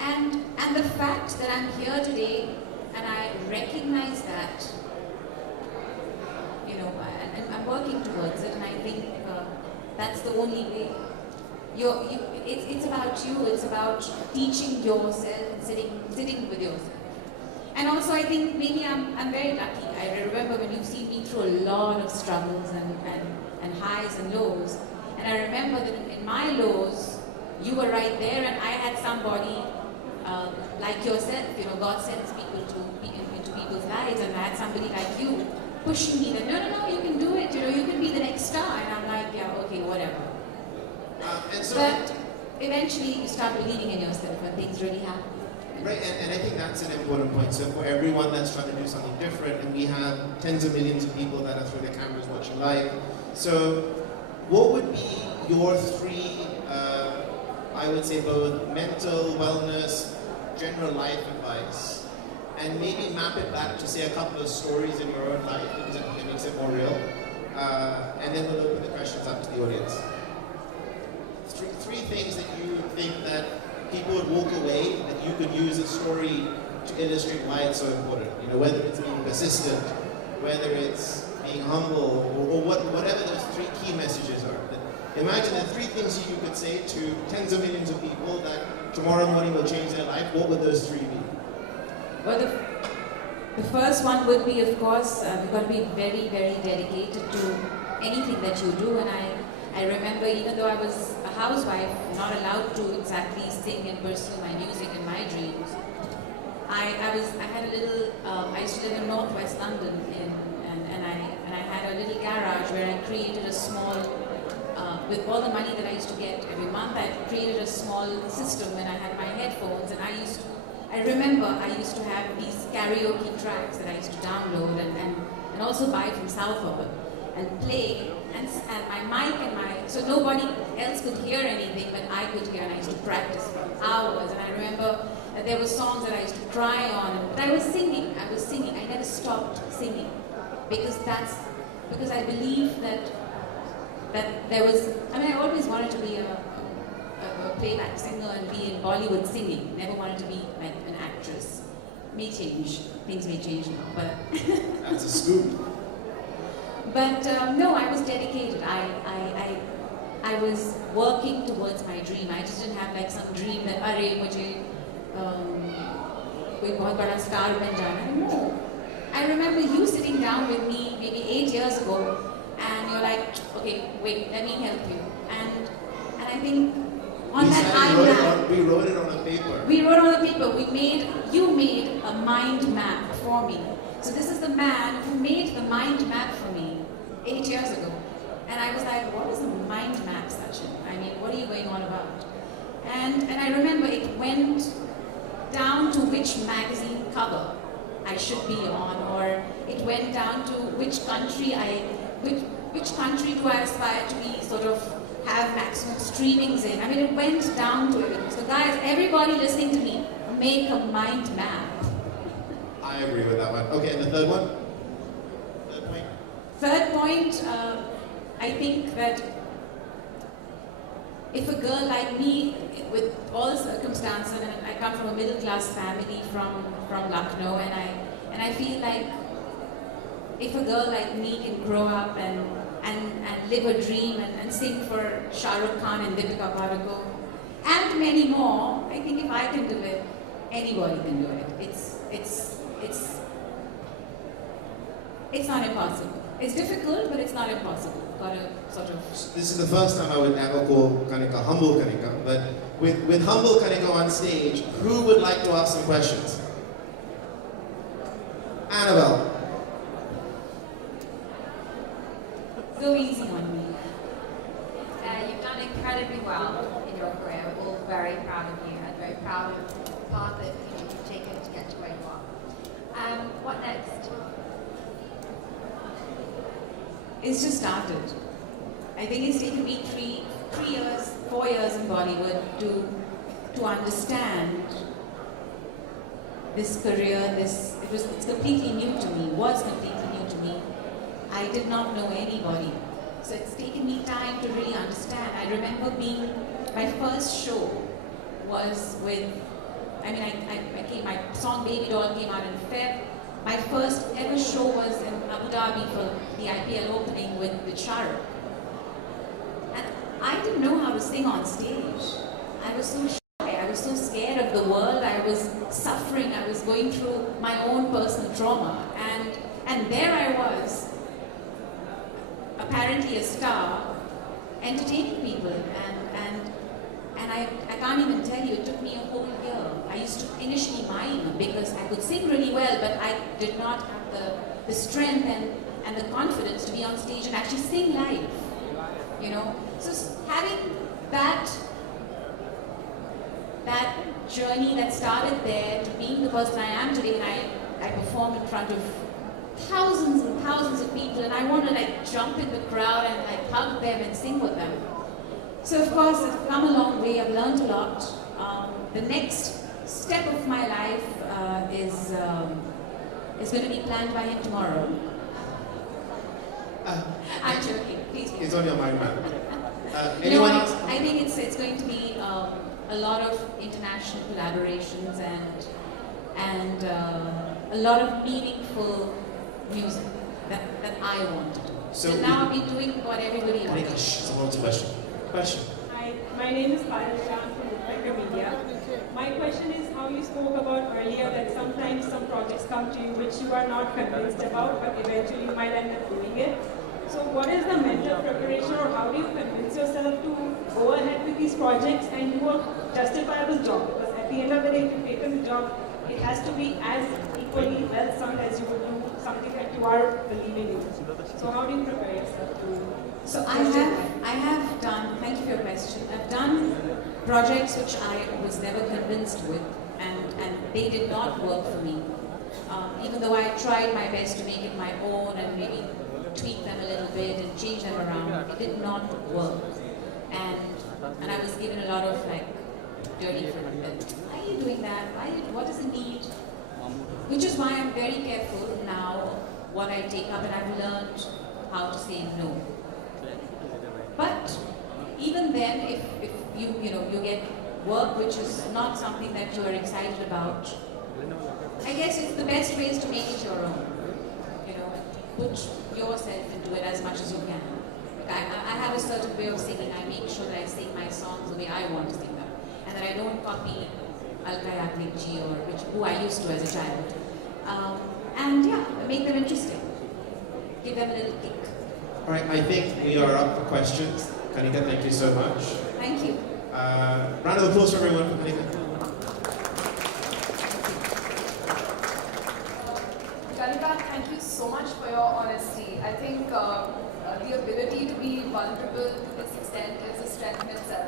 And the fact that I'm here today and I recognize that, you know, and I'm working towards it, and I think that's the only way. It's about you, it's about teaching yourself and sitting with yourself. And also I think maybe I'm very lucky. I remember when you've seen me through a lot of struggles and highs and lows. And I remember that in my lows, you were right there, and I had somebody like yourself, you know, God sends people into people's lives, and I had somebody like you pushing me that, no, you can do it, you know, you can be the next star. And I'm like, yeah, okay, whatever. But eventually you start believing in yourself when things really happen. Right, and I think that's an important point. So for everyone that's trying to do something different, and we have tens of millions of people that are through their cameras watching live, so what would be your three, I would say both mental wellness, general life advice, and maybe map it back to say a couple of stories in your own life, because it makes it more real, and then we'll open the questions up to the audience. Three things that you think that people would walk away that you could use a story to illustrate why it's so important. You know, whether it's being persistent, whether it's being humble, or whatever those three key messages are. But imagine the three things you could say to tens of millions of people that tomorrow morning will change their life. What would those three be? Well, the first one would be, of course, you've got to be very, very dedicated to anything that you do. And I remember, even though I was a housewife, not allowed to exactly sing and pursue my music and my dreams, I had a little, I used to live in northwest London, and I had a little garage where I created a small, with all the money that I used to get every month, I created a small system, and I had my headphones, and I remember I used to have these karaoke tracks that I used to download and also buy from Southall and play. And my mic so nobody else could hear anything, but I could hear, and I used to practice for hours. And I remember that there were songs that I used to cry on, but I was singing, I never stopped singing, because I believe that there was, I always wanted to be a playback singer and be in Bollywood singing, never wanted to be like an actress. May change, things may change now, but... That's a scoop. But no, I was dedicated. I was working towards my dream. I just didn't have like some dream that, arey, mujhe koi bahut bada star ban jana. No. I remember you sitting down with me maybe 8 years ago, and you're like, okay, wait, let me help you. And I think on we wrote it on a paper. We wrote on the paper. You made a mind map for me. So this is the man who made the mind map for me 8 years ago. And I was like, what is a mind map, Sachin? I mean, what are you going on about? And I remember it went down to which magazine cover I should be on, or it went down to which country which country do I aspire to be, sort of have maximum streamings in. I mean, it went down to it. So guys, everybody listening to me, make a mind map. I agree with that one. Okay, and the third one? Third point, I think that if a girl like me, with all the circumstances, and I come from a middle-class family from Lucknow, and I feel like if a girl like me can grow up and live a dream and sing for Shah Rukh Khan and Deepika Padukone and many more, I think if I can do it, anybody can do it. It's not impossible. It's difficult, but it's not impossible. Got to sort of... This is the first time I would ever call Kanika Humble Kanika, but with Humble Kanika on stage, who would like to ask some questions? Annabelle. Go easy on me. You've done incredibly well in your career. We're all very proud of you and very proud of the path that you've taken to get to where you are. What next? It's just started. I think it's taken me 4 years in Bollywood to understand this career. It's completely new to me. Was completely new to me. I did not know anybody, so it's taken me time to really understand. I remember my first show was with I mean, my song Baby Doll came out in Feb. My first ever show was in Abu Dhabi for the IPL opening with Shah Rukh. And I didn't know how to sing on stage. I was so shy, I was so scared of the world, I was suffering, I was going through my own personal trauma. And there I was, apparently a star, entertaining people. And I can't even tell you, it took me a whole year. I used to initially mime because I could sing really well, but I did not have the strength and the confidence to be on stage and actually sing live, you know. So having that journey that started there to being the person I am today, and I performed in front of thousands and thousands of people, and I want to like jump in the crowd and like hug them and sing with them. So of course, I've come a long way, I've learned a lot. The next step of my life is going to be planned by him tomorrow. I'm joking, please. He's on your mind, man. Anyone else? I think it's going to be a lot of international collaborations and a lot of meaningful music that I want to do. So now I've been doing what everybody wants. Question. Hi, my name is Payal Shan from Mumbai Media. My question is how you spoke about earlier that sometimes some projects come to you which you are not convinced about, but eventually you might end up doing it. So what is the mental preparation, or how do you convince yourself to go ahead with these projects and do a justifiable job? Because at the end of the day, if you've taken the job, it has to be as equally well sung as you would do something that you are believing in. So how do you prepare yourself to? So I have done, thank you for your question, I've done projects which I was never convinced with, and they did not work for me. Even though I tried my best to make it my own and maybe tweak them a little bit and change them around, it did not work. And I was given a lot of like dirty feedback. Why are you doing that? What does it need? Which is why I'm very careful now what I take up, and I've learned how to say no. But even then, if you get work which is not something that you are excited about, I guess it's the best way is to make it your own. You know, put yourself into it as much as you can. Like I have a certain way of singing. I make sure that I sing my songs the way I want to sing them, and that I don't copy Alka Yagnik ji or who I used to as a child. And yeah, make them interesting. Give them a little kick. All right, I think we are up for questions. Kanika, thank you so much. Thank you. Round of applause for everyone for Kanika. Kanika, thank you so much for your honesty. I think the ability to be vulnerable to this extent is a strength in itself.